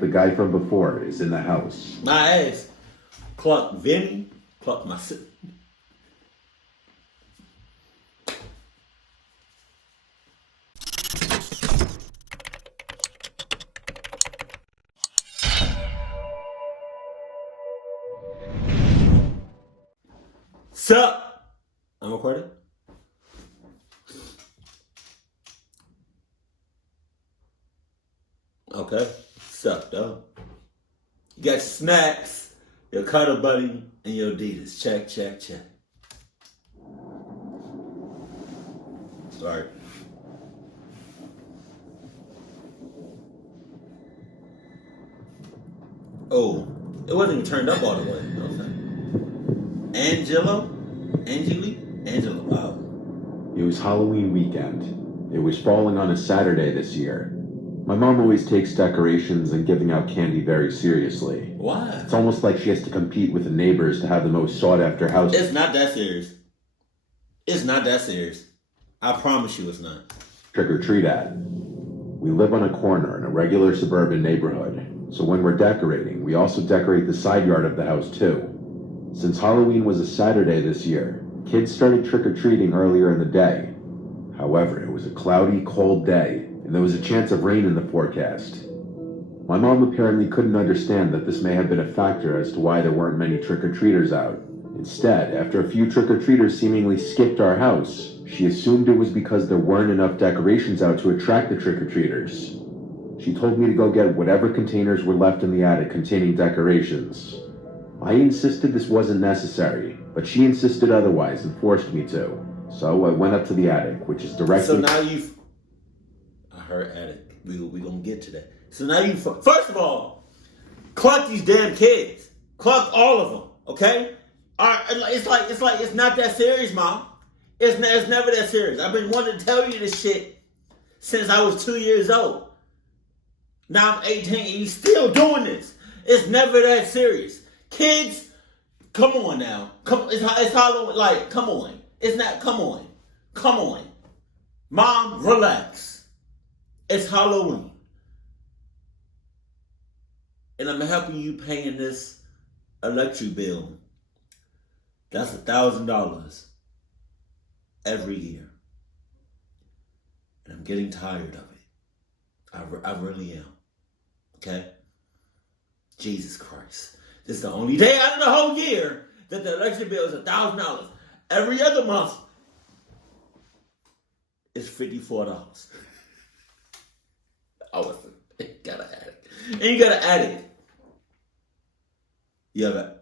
that the guy from before is in the house. My ass. Cluck Vinny. Cluck my sister. Sup? I'm recording. Okay. Sup, though. You got your snacks, your cuddle buddy, and your Adidas. Check, check, check. Sorry. Oh, it wasn't even turned up all the way. Okay. Angela, wow. It was Halloween weekend. It was falling on a Saturday this year. My mom always takes decorations and giving out candy very seriously. Why? It's almost like she has to compete with the neighbors to have the most sought-after house. It's not that serious. It's not that serious. I promise you it's not. Trick-or-treat at. We live on a corner in a regular suburban neighborhood, so when we're decorating, we also decorate the side yard of the house too. Since Halloween was a Saturday this year, kids started trick-or-treating earlier in the day. However, it was a cloudy, cold day, and there was a chance of rain in the forecast. My mom apparently couldn't understand that this may have been a factor as to why there weren't many trick-or-treaters out. Instead, after a few trick-or-treaters seemingly skipped our house, she assumed it was because there weren't enough decorations out to attract the trick-or-treaters. She told me to go get whatever containers were left in the attic containing decorations. I insisted this wasn't necessary, but she insisted otherwise and forced me to. So I went up to the attic, which is directly... So now you've... I heard attic. We gonna get to that. So now you... First of all, cluck these damn kids. Cluck all of them, okay? All right, it's not that serious, Mom. It's never that serious. I've been wanting to tell you this shit since I was 2 years old. Now I'm 18 and you still doing this. It's never that serious. Kids, come on now. It's Halloween. Like, come on. It's not, come on. Come on. Mom, relax. It's Halloween. And I'm helping you paying this electric bill. That's $1,000 every year. And I'm getting tired of it. I really am. Okay? Jesus Christ. This is the only day out of the whole year that the electric bill is $1,000. Every other month is $54. Oh, you gotta add it. And you gotta add it. You have it.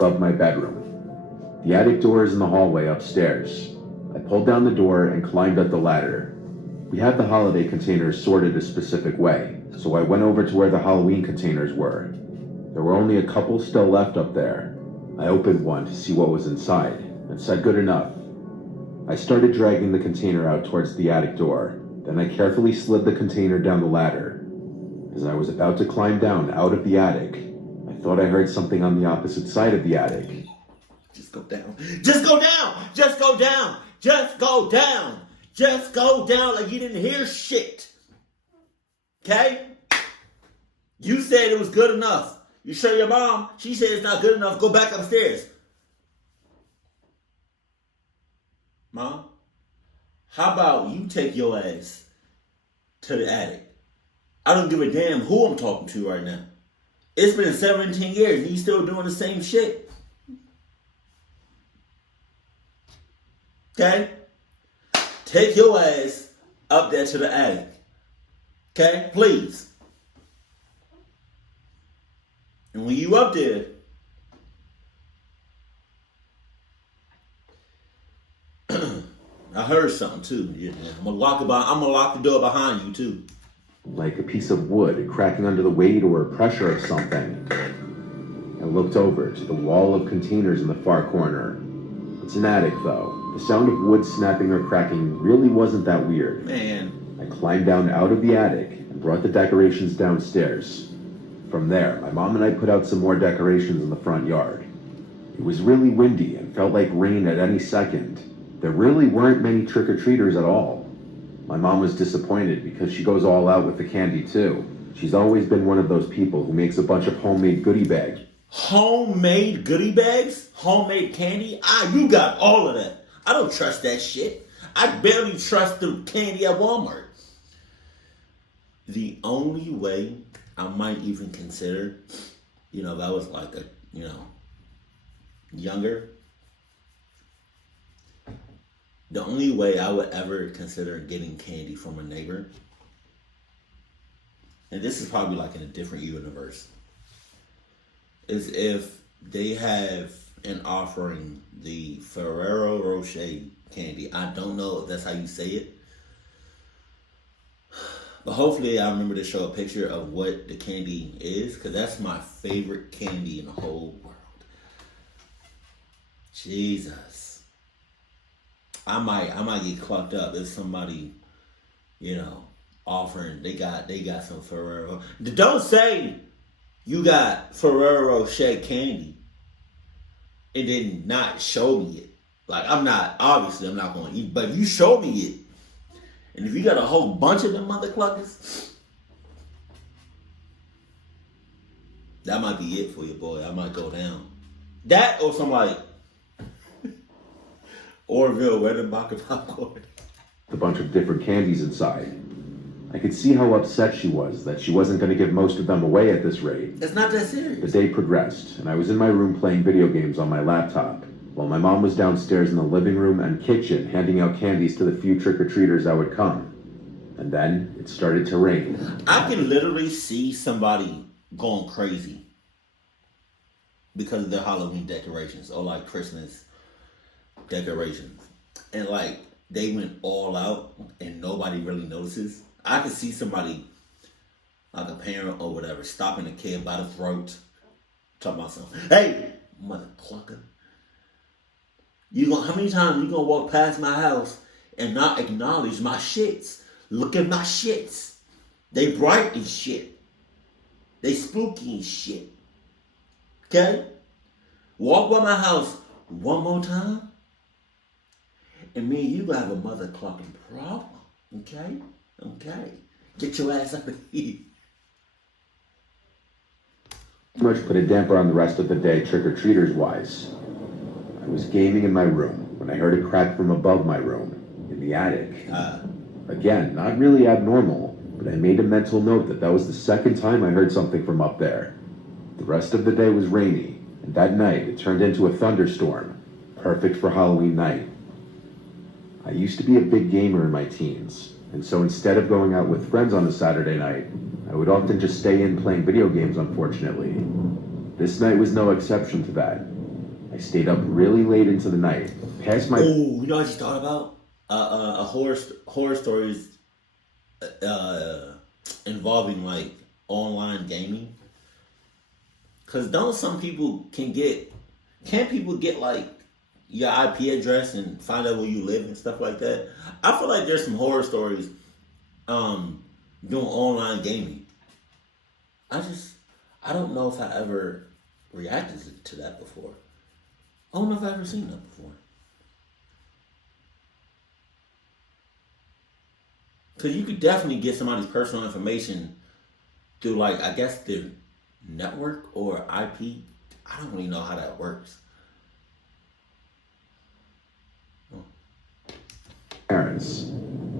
Above my bedroom. The attic door is in the hallway upstairs. I pulled down the door and climbed up the ladder. We had the holiday containers sorted a specific way, so I went over to where the Halloween containers were. There were only a couple still left up there. I opened one to see what was inside, and said good enough. I started dragging the container out towards the attic door, then I carefully slid the container down the ladder. As I was about to climb down out of the attic, I thought I heard something on the opposite side of the attic. Just go down. Just go down. Just go down. Just go down. Just go down like you didn't hear shit. Okay? You said it was good enough. You show your mom. She said it's not good enough. Go back upstairs. Mom, how about you take your ass to the attic? I don't give a damn who I'm talking to right now. It's been 17 years and you still doing the same shit. Okay? Take your ass up there to the attic. Okay? Please. And when you up there, I heard something too. Yeah, I'm gonna lock the door behind you too. Like a piece of wood cracking under the weight or pressure of something. I looked over to the wall of containers in the far corner. It's an attic though. The sound of wood snapping or cracking really wasn't that weird. Man. I climbed down out of the attic and brought the decorations downstairs. From there, my mom and I put out some more decorations in the front yard. It was really windy and felt like rain at any second. There really weren't many trick-or-treaters at all. My mom was disappointed because she goes all out with the candy too. She's always been one of those people who makes a bunch of homemade goodie bags. Homemade goodie bags? Homemade candy? You got all of that. I don't trust that shit. I barely trust the candy at Walmart. The only way I might even consider, if I was like younger, the only way I would ever consider getting candy from a neighbor, and this is probably like in a different universe, is if they have an offering the Ferrero Rocher candy. I don't know if that's how you say it. But hopefully I remember to show a picture of what the candy is, because that's my favorite candy in the whole world. Jesus. I might get clucked up if somebody, offering they got some Ferrero. Don't say you got Ferrero Rocher candy and then not show me it. Like, I'm not going to eat, but if you show me it, and if you got a whole bunch of them mother cluckers, that might be it for you, boy. I might go down. That or some like Orville Redenbacher popcorn. A bunch of different candies inside. I could see how upset she was that she wasn't going to give most of them away at this rate. It's not that serious. The day progressed, and I was in my room playing video games on my laptop, while my mom was downstairs in the living room and kitchen handing out candies to the few trick-or-treaters that would come. And then it started to rain. I can literally see somebody going crazy because of their Halloween decorations or like Christmas decorations. And like they went all out and nobody really notices. I could see somebody, like a parent or whatever, stopping a kid by the throat, talking about something. Hey, mother clucker. How many times you gonna walk past my house and not acknowledge my shits? Look at my shits. They bright as shit. They spooky as shit. Okay? Walk by my house one more time, and me and you gonna have a mother clucking problem. Okay? Okay. Get your ass up and eat. Much put a damper on the rest of the day trick-or-treaters wise. I was gaming in my room when I heard a crack from above my room, in the attic. Again, not really abnormal, but I made a mental note that was the second time I heard something from up there. The rest of the day was rainy, and that night it turned into a thunderstorm, perfect for Halloween night. I used to be a big gamer in my teens, and so instead of going out with friends on a Saturday night, I would often just stay in playing video games, unfortunately. This night was no exception to that. I stayed up really late into the night, past my... Oh, you know what I just thought about? Horror stories involving like online gaming. Cause don't some people can't people get like your IP address and find out where you live and stuff like that? I feel like there's some horror stories doing online gaming. I don't know if I ever reacted to that before. I don't know if I've ever seen that before. Because you could definitely get somebody's personal information through, like, I guess their network or IP. I don't really know how that works. Parents.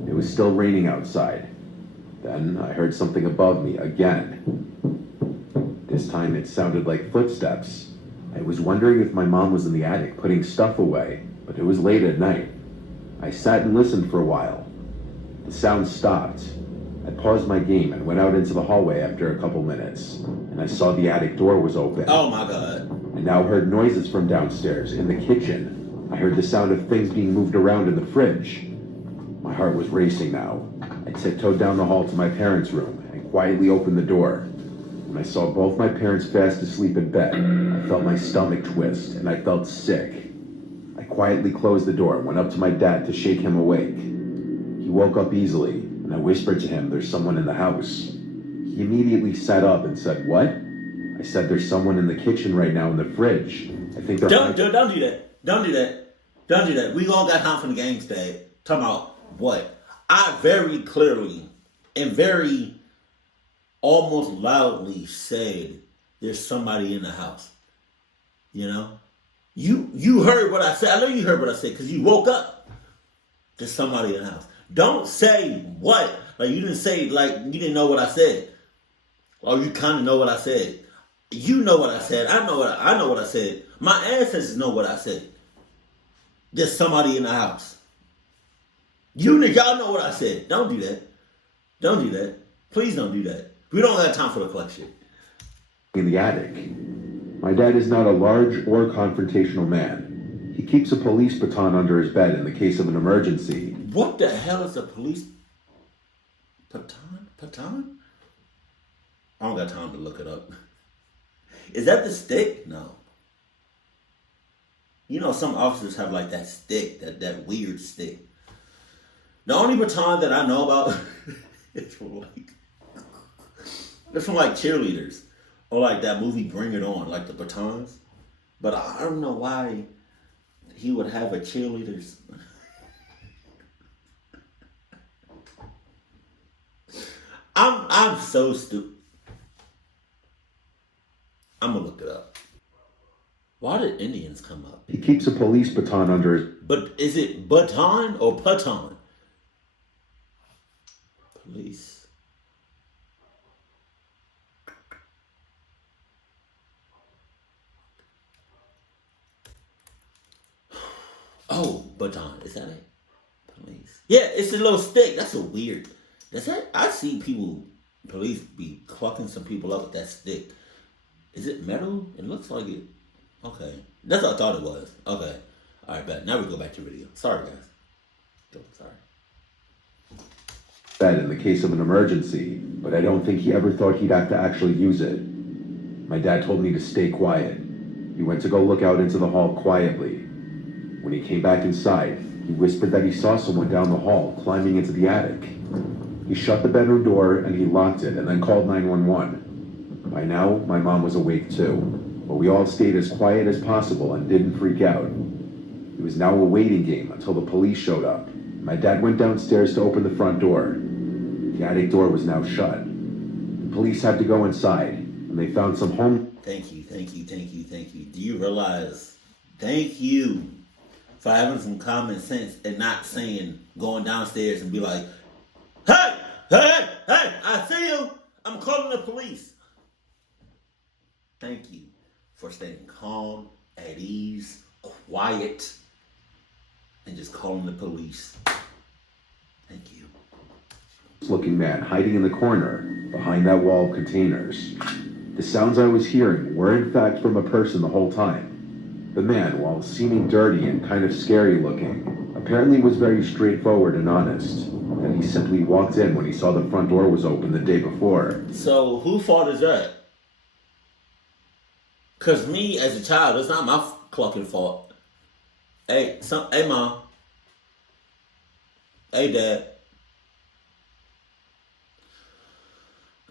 It was still raining outside. Then I heard something above me again. This time it sounded like footsteps. I was wondering if my mom was in the attic putting stuff away, but it was late at night. I sat and listened for a while. The sound stopped. I paused my game and went out into the hallway after a couple minutes, and I saw the attic door was open. Oh my God. I now heard noises from downstairs in the kitchen. I heard the sound of things being moved around in the fridge. My heart was racing now. I tiptoed down the hall to my parents' room and quietly opened the door. When I saw both my parents fast asleep in bed, I felt my stomach twist and I felt sick. I quietly closed the door and went up to my dad to shake him awake. He woke up easily, and I whispered to him, "There's someone in the house." He immediately sat up and said, "What?" I said, "There's someone in the kitchen right now in the fridge. I think they're..." Don't do that. Don't do that. Don't do that. We all got home from the games today. Talking about what? I very clearly and very almost loudly said there's somebody in the house. You know? You heard what I said. I know you heard what I said because you woke up. There's somebody in the house. Don't say what. Like you didn't say like you didn't know what I said. Or you kind of know what I said. You know what I said. I know what I said. My ancestors know what I said. There's somebody in the house. Y'all know what I said. Don't do that. Don't do that. Please don't do that. We don't have time for the cluck shit. In the attic. My dad is not a large or confrontational man. He keeps a police baton under his bed in the case of an emergency. What the hell is a police baton? Baton? I don't got time to look it up. Is that the stick? No. You know some officers have like that stick, that weird stick. The only baton that I know about is from like cheerleaders. Or like that movie Bring It On, like the batons. But I don't know why he would have a cheerleader's. I'm so stupid. I'm gonna look it up. Why did Indians come up? He keeps a police baton under his... But is it baton or paton? Police. Oh, baton. Is that it? Police. Yeah, it's a little stick. That's a weird. That's that. I see people, police be clucking some people up with that stick. Is it metal? It looks like it. Okay. That's what I thought it was. Okay. All right, bet. Now we go back to video. Sorry, guys. Sorry. Bed in the case of an emergency, but I don't think he ever thought he'd have to actually use it. My dad told me to stay quiet. He went to go look out into the hall quietly. When he came back inside, he whispered that he saw someone down the hall climbing into the attic. He shut the bedroom door and he locked it and then called 911. By now, my mom was awake too, but we all stayed as quiet as possible and didn't freak out. It was now a waiting game until the police showed up. My dad went downstairs to open the front door. The attic door was now shut. The police had to go inside, and they found some home... Thank you. Do you realize, thank you for having some common sense and not saying, going downstairs and be like, hey, I see you. I'm calling the police. Thank you for staying calm, at ease, quiet, and just calling the police. Thank you. Looking man hiding in the corner behind that wall of containers. The sounds I was hearing were in fact from a person the whole time. The man, while seeming dirty and kind of scary looking, apparently was very straightforward and honest, and he simply walked in when he saw the front door was open the day before. So whose fault is that? Cause me as a child, it's not my clucking fault. Hey mom. Hey dad.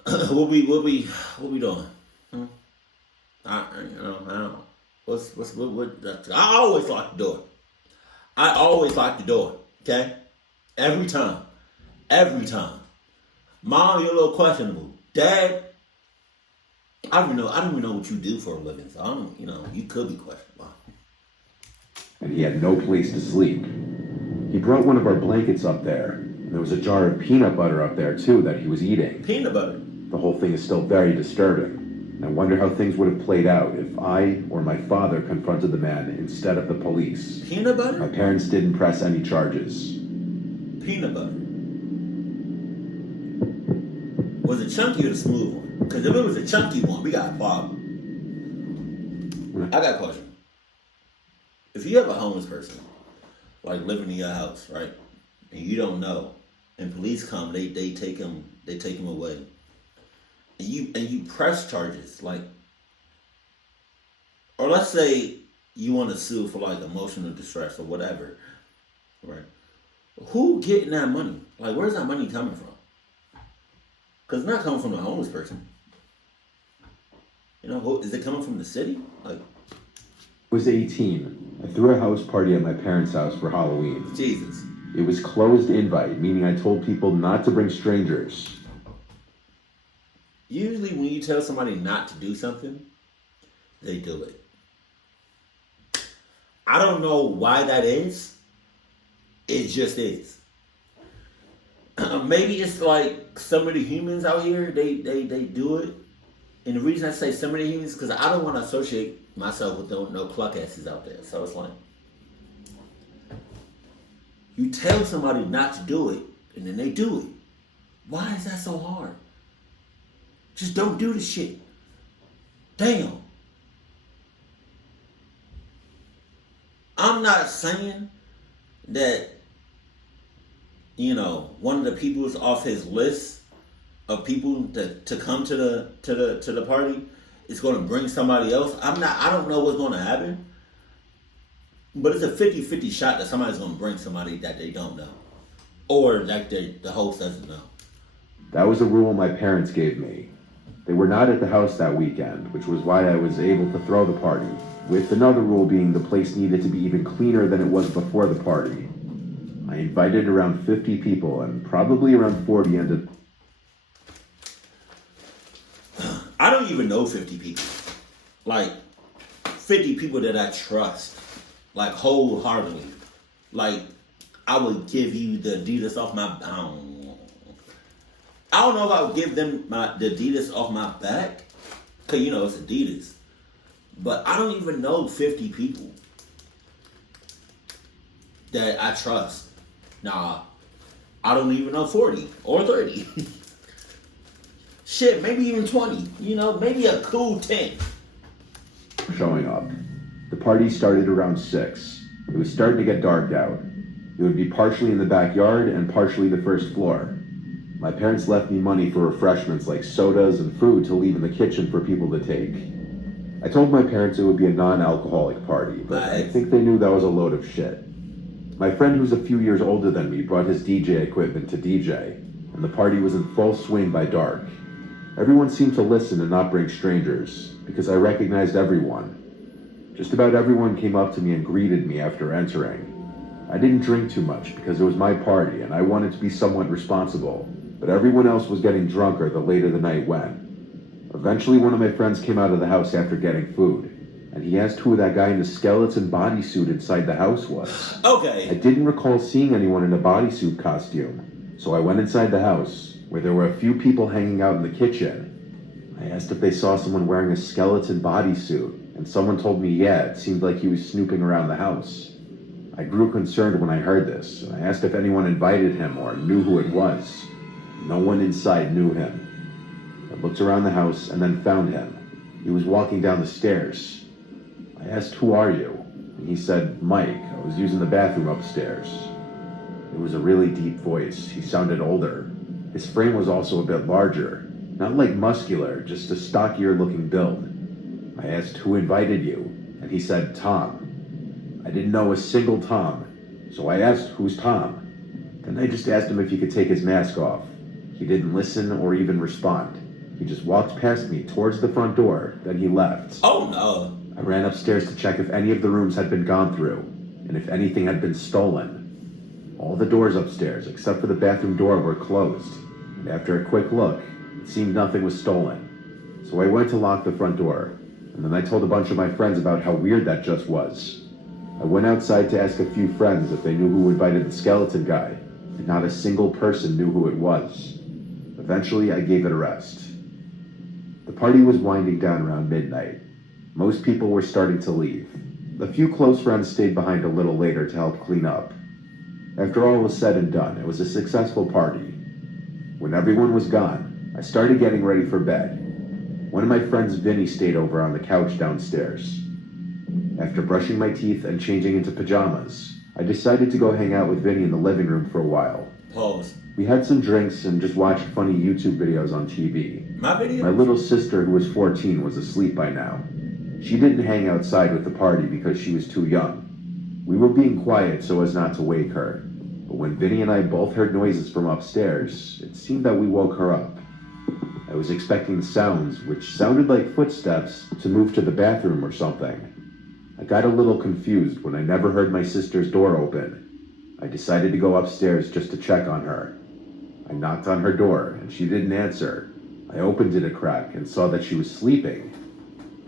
What we doing? I don't know. I always lock the door. Okay? Every time. Mom, you're a little questionable. Dad, I don't even know what you do for a living, so I don't, you could be questionable. And he had no place to sleep. He brought one of our blankets up there, and there was a jar of peanut butter up there too that he was eating. Peanut butter? The whole thing is still very disturbing. I wonder how things would have played out if I or my father confronted the man instead of the police. Peanut butter? My parents didn't press any charges. Peanut butter. Was it chunky or the smooth one? Because if it was a chunky one, we got a problem. I got a question. If you have a homeless person, like living in your house, right, and you don't know, and police come, they take him away. And you press charges, like, or let's say you want to sue for like emotional distress or whatever, right? Who getting that money? Like, where's that money coming from? Because it's not coming from the homeless person. Is it coming from the city? Like, I was 18. I threw a house party at my parents' house for Halloween. Jesus. It was closed invite, meaning I told people not to bring strangers. Usually when you tell somebody not to do something, they do it. I don't know why that is. It just is. Maybe it's like some of the humans out here, they do it. And the reason I say some of the humans is because I don't want to associate myself with no cluck asses out there. So it's like, you tell somebody not to do it, and then they do it. Why is that so hard? Just don't do the shit. Damn. I'm not saying that, one of the people's off his list of people to come to the party is going to bring somebody else. I don't know what's going to happen. But it's a 50-50 shot that somebody's going to bring somebody that they don't know. Or like the host doesn't know. That was a rule my parents gave me. They were not at the house that weekend, which was why I was able to throw the party, with another rule being the place needed to be even cleaner than it was before the party. I invited around 50 people, and probably around 40 ended. I don't even know 50 people. Like, 50 people that I trust. Like, wholeheartedly. Like, I would give you the Adidas off my... I don't know if I would give them the Adidas off my back. Because, it's Adidas. But I don't even know 50 people that I trust. Nah, I don't even know 40 or 30. Shit, maybe even 20. Maybe a cool 10. Showing up. The party started around 6. It was starting to get dark out. It would be partially in the backyard and partially the first floor. My parents left me money for refreshments like sodas and food to leave in the kitchen for people to take. I told my parents it would be a non-alcoholic party, but I think they knew that was a load of shit. My friend who's a few years older than me brought his DJ equipment to DJ, and the party was in full swing by dark. Everyone seemed to listen and not bring strangers, because I recognized everyone. Just about everyone came up to me and greeted me after entering. I didn't drink too much because it was my party and I wanted to be somewhat responsible, but everyone else was getting drunker the later the night went. Eventually one of my friends came out of the house after getting food, and he asked who that guy in the skeleton bodysuit inside the house was. Okay. I didn't recall seeing anyone in a bodysuit costume, so I went inside the house, where there were a few people hanging out in the kitchen. I asked if they saw someone wearing a skeleton bodysuit, and someone told me yeah, it seemed like he was snooping around the house. I grew concerned when I heard this, and I asked if anyone invited him or knew who it was. No one inside knew him. I looked around the house and then found him. He was walking down the stairs. I asked, "Who are you?" And he said, "Mike, I was using the bathroom upstairs." It was a really deep voice. He sounded older. His frame was also a bit larger. Not like muscular, just a stockier looking build. I asked, "Who invited you?" And he said, "Tom." I didn't know a single Tom, so I asked, "Who's Tom?" Then I just asked him if he could take his mask off. He didn't listen or even respond. He just walked past me towards the front door, then he left. Oh no. I ran upstairs to check if any of the rooms had been gone through, and if anything had been stolen. All the doors upstairs, except for the bathroom door, were closed, and after a quick look, it seemed nothing was stolen. So I went to lock the front door, and then I told a bunch of my friends about how weird that just was. I went outside to ask a few friends if they knew who invited the skeleton guy, and not a single person knew who it was. Eventually, I gave it a rest. The party was winding down around midnight. Most people were starting to leave. A few close friends stayed behind a little later to help clean up. After all was said and done, it was a successful party. When everyone was gone, I started getting ready for bed. One of my friends, Vinny, stayed over on the couch downstairs. After brushing my teeth and changing into pajamas, I decided to go hang out with Vinny in the living room for a while. Pause. We had some drinks and just watched funny YouTube videos on TV. My video? My little sister, who was 14, was asleep by now. She didn't hang outside with the party because she was too young. We were being quiet so as not to wake her, but when Vinny and I both heard noises from upstairs, it seemed that we woke her up. I was expecting the sounds, which sounded like footsteps, to move to the bathroom or something. I got a little confused when I never heard my sister's door open. I decided to go upstairs just to check on her. I knocked on her door, and she didn't answer. I opened it a crack and saw that she was sleeping.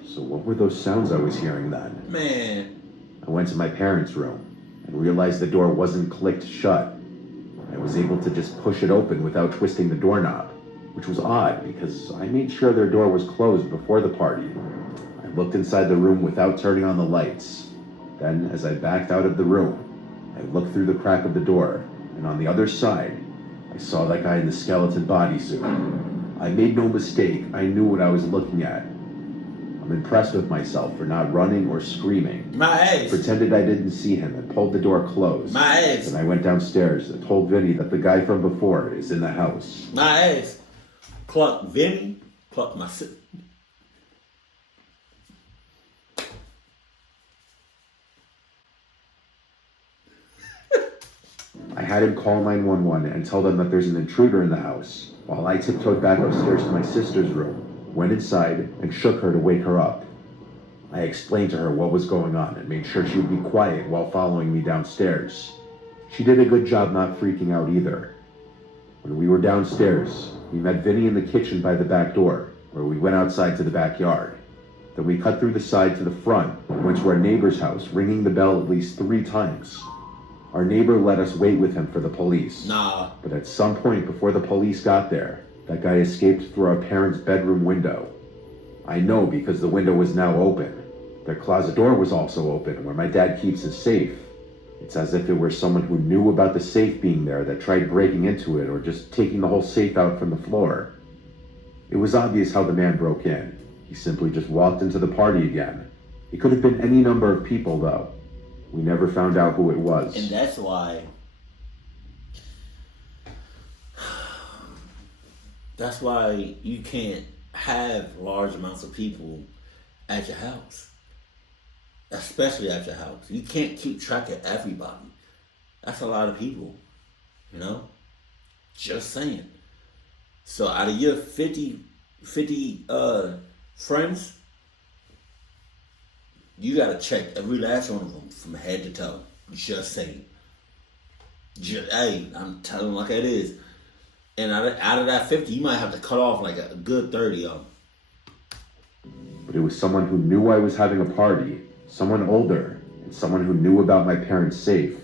So what were those sounds I was hearing then? Man. I went to my parents' room and realized the door wasn't clicked shut. I was able to just push it open without twisting the doorknob, which was odd because I made sure their door was closed before the party. I looked inside the room without turning on the lights. Then, as I backed out of the room, I looked through the crack of the door, and on the other side, I saw that guy in the skeleton bodysuit. I made no mistake, I knew what I was looking at. I'm impressed with myself for not running or screaming. My ass. Pretended I didn't see him and pulled the door closed. My ass. Then I went downstairs and told Vinny that the guy from before is in the house. My ass. Cluck Vinny. Cluck my sister. I had him call 911 and tell them that there's an intruder in the house, while I tiptoed back upstairs to my sister's room, went inside, and shook her to wake her up. I explained to her what was going on and made sure she would be quiet while following me downstairs. She did a good job not freaking out either. When we were downstairs, we met Vinny in the kitchen by the back door, where we went outside to the backyard. Then we cut through the side to the front and went to our neighbor's house, ringing the bell at least 3 times. Our neighbor let us wait with him for the police. Nah. But at some point before the police got there, that guy escaped through our parents' bedroom window. I know because the window was now open. Their closet door was also open, where my dad keeps his safe. It's as if it were someone who knew about the safe being there that tried breaking into it or just taking the whole safe out from the floor. It was obvious how the man broke in. He simply just walked into the party again. It could have been any number of people, though. We never found out who it was. And that's why you can't have large amounts of people at your house. Especially at your house. You can't keep track of everybody. That's a lot of people. You know? Just saying. So out of your 50 friends, you gotta check every last one of them from head to toe. Just saying. Hey, I'm telling you like it is. And out of that 50, you might have to cut off like a good 30 of them. But it was someone who knew I was having a party, someone older, and someone who knew about my parents' safe.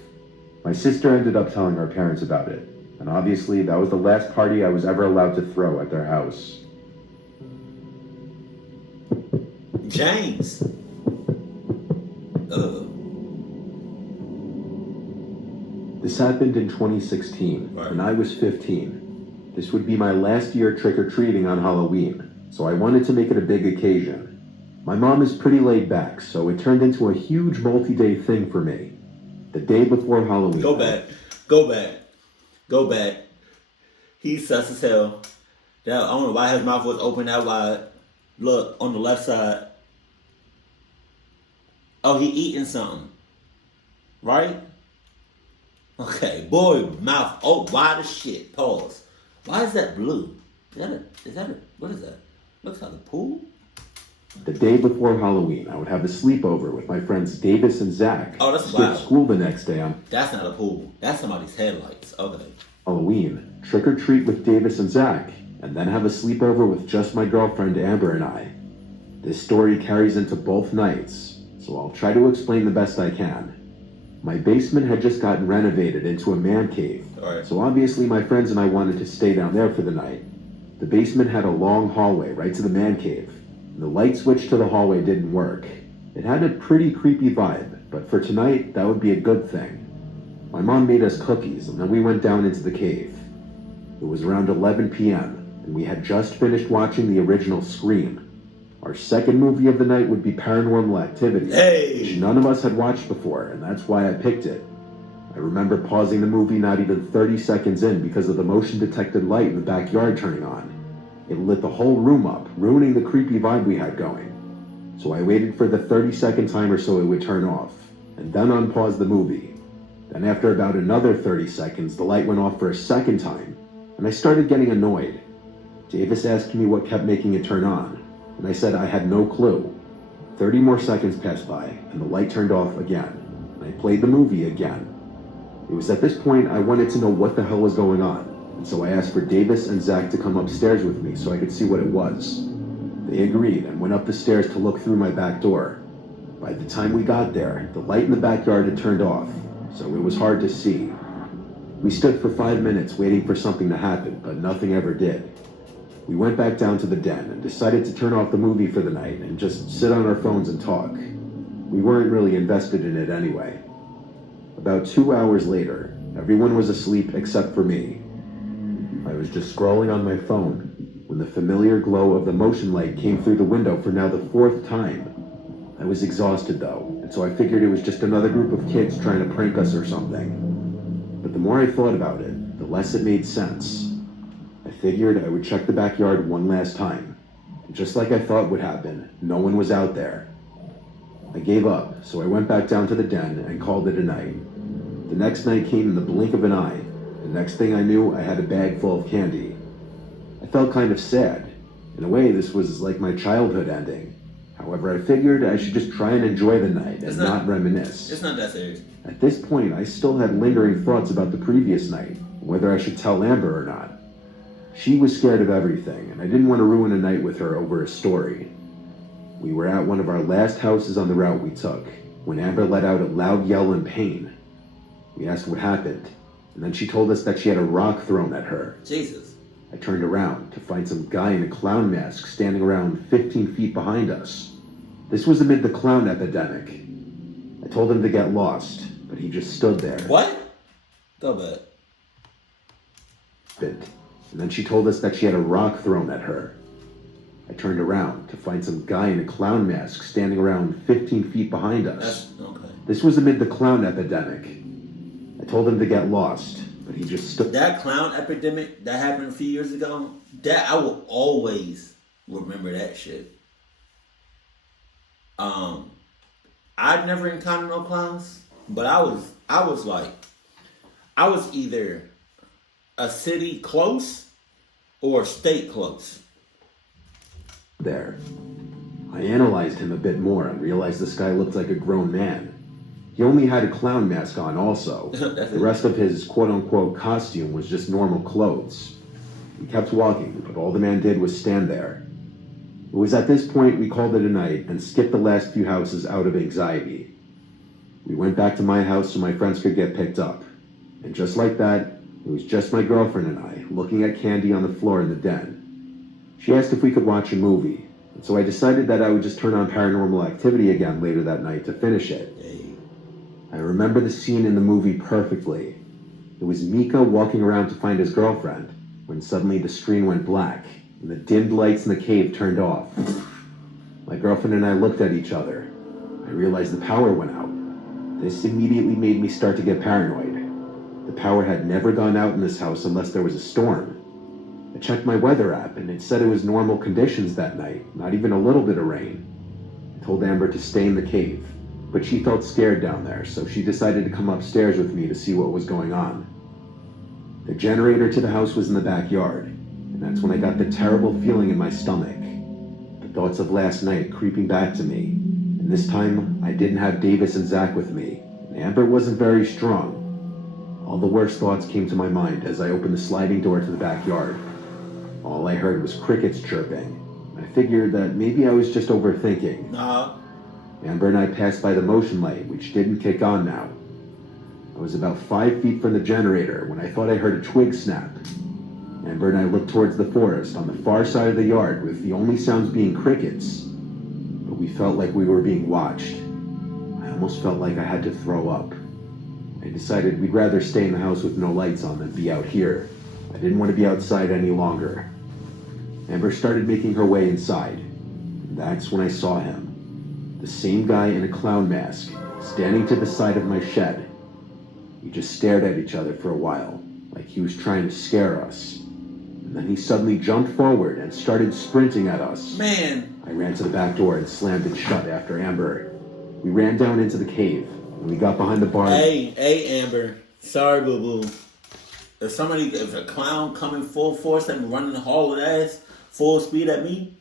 My sister ended up telling our parents about it, and obviously that was the last party I was ever allowed to throw at their house. James. This happened in 2016, Right. when I was 15. This would be my last year trick-or-treating on Halloween, so I wanted to make it a big occasion. My mom is pretty laid back, so it turned into a huge multi-day thing for me. The day before Halloween. Go back. He's sus as hell. I don't know why his mouth was open that wide. Look, on the left side. Oh, he eating something. Right? Okay, boy, mouth wide as shit. Pause. Why is that blue? What is that? Looks like a pool? The day before Halloween, I would have a sleepover with my friends Davis and Zach. Oh, that's Skip wild. school the next day on That's not a pool. That's somebody's headlights. Okay. Halloween, trick-or-treat with Davis and Zach, and then have a sleepover with just my girlfriend Amber and I. This story carries into both nights, so I'll try to explain the best I can. My basement had just gotten renovated into a man cave, Alright. so obviously my friends and I wanted to stay down there for the night. The basement had a long hallway right to the man cave, and the light switch to the hallway didn't work. It had a pretty creepy vibe, but for tonight, that would be a good thing. My mom made us cookies, and then we went down into the cave. It was around 11 p.m., and we had just finished watching the original Scream. Our second movie of the night would be Paranormal Activity, which none of us had watched before, and that's why I picked it. I remember pausing the movie not even 30 seconds in because of the motion-detected light in the backyard turning on. It lit the whole room up, ruining the creepy vibe we had going. So I waited for the 30-second timer so it would turn off, and then unpaused the movie. Then after about another 30 seconds, the light went off for a second time, and I started getting annoyed. Davis asked me what kept making it turn on, and I said I had no clue. 30 more seconds passed by, and the light turned off again, and I played the movie again. It was at this point I wanted to know what the hell was going on, and so I asked for Davis and Zach to come upstairs with me so I could see what it was. They agreed and went up the stairs to look through my back door. By the time we got there, the light in the backyard had turned off, so it was hard to see. We stood for 5 minutes waiting for something to happen, but nothing ever did. We went back down to the den and decided to turn off the movie for the night and just sit on our phones and talk. We weren't really invested in it anyway. About 2 hours later, everyone was asleep except for me. I was just scrolling on my phone when the familiar glow of the motion light came through the window for now the 4th time. I was exhausted though, and so I figured it was just another group of kids trying to prank us or something. But the more I thought about it, the less it made sense. I figured I would check the backyard one last time. And just like I thought would happen, no one was out there. I gave up, so I went back down to the den and called it a night. The next night came in the blink of an eye. The next thing I knew, I had a bag full of candy. I felt kind of sad. In a way, this was like my childhood ending. However, I figured I should just try and enjoy the night and not reminisce. It's not that serious. At this point, I still had lingering thoughts about the previous night, whether I should tell Amber or not. She was scared of everything, and I didn't want to ruin a night with her over a story. We were at one of our last houses on the route we took, when Amber let out a loud yell in pain. We asked what happened, and then she told us that she had a rock thrown at her. Jesus. I turned around to find some guy in a clown mask standing around 15 feet behind us. This was amid the clown epidemic. I told him to get lost, but he just stood there. What? Go back. And then she told us that she had a rock thrown at her. I turned around to find some guy in a clown mask standing around 15 feet behind us. Okay. This was amid the clown epidemic. I told him to get lost, but he just stood. That clown epidemic that happened a few years ago, that I will always remember that shit. I'd never encountered no clowns, but I was either a city close or a state close. There. I analyzed him a bit more and realized this guy looked like a grown man. He only had a clown mask on also. The rest of his quote-unquote costume was just normal clothes. We kept walking, but all the man did was stand there. It was at this point we called it a night and skipped the last few houses out of anxiety. We went back to my house so my friends could get picked up. And just like that, it was just my girlfriend and I looking at candy on the floor in the den. She asked if we could watch a movie, and so I decided that I would just turn on Paranormal Activity again later that night to finish it. I remember the scene in the movie perfectly. It was Mika walking around to find his girlfriend, when suddenly the screen went black, and the dimmed lights in the cave turned off. My girlfriend and I looked at each other. I realized the power went out. This immediately made me start to get paranoid. The power had never gone out in this house unless there was a storm. I checked my weather app, and it said it was normal conditions that night, not even a little bit of rain. I told Amber to stay in the cave, but she felt scared down there, so she decided to come upstairs with me to see what was going on. The generator to the house was in the backyard, and that's when I got the terrible feeling in my stomach. The thoughts of last night creeping back to me, and this time I didn't have Davis and Zach with me, and Amber wasn't very strong. All the worst thoughts came to my mind as I opened the sliding door to the backyard. All I heard was crickets chirping. I figured that maybe I was just overthinking. Amber and I passed by the motion light, which didn't kick on now. I was about 5 feet from the generator when I thought I heard a twig snap. Amber and I looked towards the forest on the far side of the yard, with the only sounds being crickets. But we felt like we were being watched. I almost felt like I had to throw up. I decided we'd rather stay in the house with no lights on than be out here. I didn't want to be outside any longer. Amber started making her way inside. And that's when I saw him. The same guy in a clown mask, standing to the side of my shed. We just stared at each other for a while, like he was trying to scare us. And then he suddenly jumped forward and started sprinting at us. Man! I ran to the back door and slammed it shut after Amber. We ran down into the cave, and we got behind the barn. Hey, Amber. Sorry, boo-boo. If a clown coming full force and running the hall with ass, full speed at me,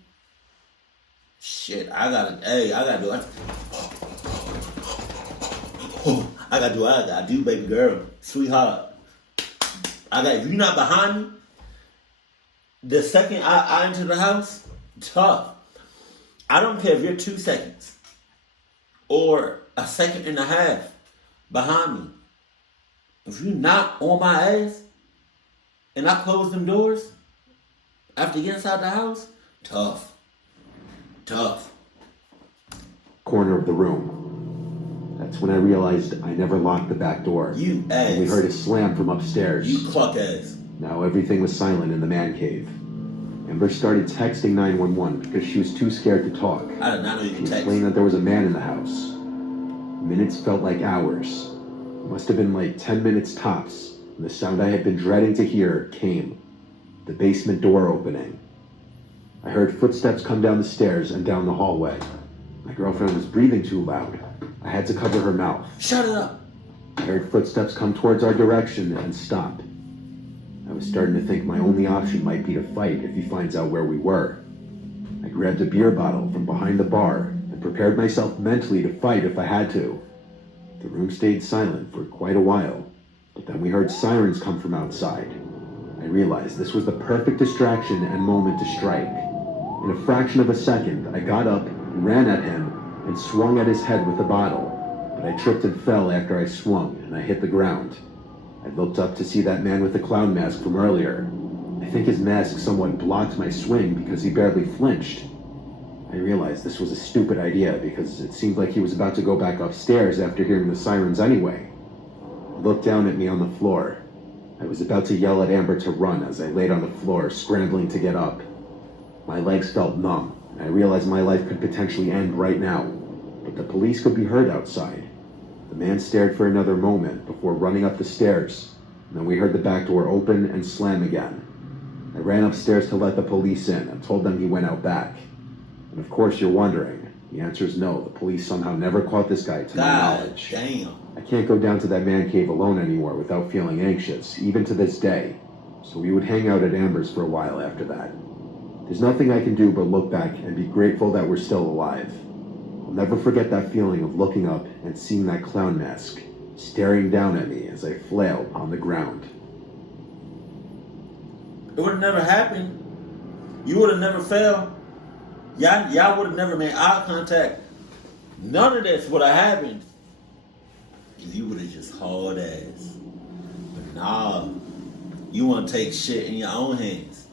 shit, I gotta do it. I gotta do what I gotta do, baby girl, sweetheart. If you're not behind me, the second I enter the house, tough. I don't care if you're 2 seconds or a second and a half behind me. If you're not on my ass and I close them doors after you get inside the house, tough. Corner of the room. That's when I realized I never locked the back door. You ass. And we heard a slam from upstairs. You cluck ass. Now everything was silent in the man cave. Amber started texting 911 because she was too scared to talk. I did not know you She could text. explained that there was a man in the house. Minutes felt like hours. It must have been like 10 minutes tops. And the sound I had been dreading to hear came. The basement door opening. I heard footsteps come down the stairs and down the hallway. My girlfriend was breathing too loud. I had to cover her mouth. Shut it up. I heard footsteps come towards our direction and stop. I was starting to think my only option might be to fight if he finds out where we were. I grabbed a beer bottle from behind the bar and prepared myself mentally to fight if I had to. The room stayed silent for quite a while, but then we heard sirens come from outside. I realized this was the perfect distraction and moment to strike. In a fraction of a second, I got up, ran at him, and swung at his head with the bottle, but I tripped and fell after I swung, and I hit the ground. I looked up to see that man with the clown mask from earlier. I think his mask somewhat blocked my swing because he barely flinched. I realized this was a stupid idea because it seemed like he was about to go back upstairs after hearing the sirens anyway. He looked down at me on the floor. I was about to yell at Amber to run as I laid on the floor, scrambling to get up. My legs felt numb, and I realized my life could potentially end right now, but the police could be heard outside. The man stared for another moment before running up the stairs, and then we heard the back door open and slam again. I ran upstairs to let the police in and told them he went out back. And of course you're wondering, the answer is no, the police somehow never caught this guy to my knowledge. Damn. I can't go down to that man cave alone anymore without feeling anxious, even to this day. So we would hang out at Amber's for a while after that. There's nothing I can do but look back and be grateful that we're still alive. I'll never forget that feeling of looking up and seeing that clown mask staring down at me as I flailed on the ground. It would have never happened. You would have never fell. Y'all would have never made eye contact. None of this would have happened if you would have just hauled ass. But nah, you want to take shit in your own hands.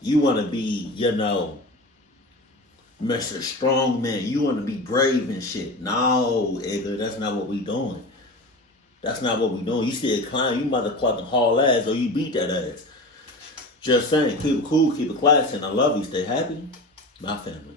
You want to be, Mr. Strong Man. You want to be brave and shit. No, Edgar, that's not what we doing. That's not what we doing. You see a clown, you mother fucking haul ass or you beat that ass. Just saying, keep it cool, keep it classy, and I love you. Stay happy. My family.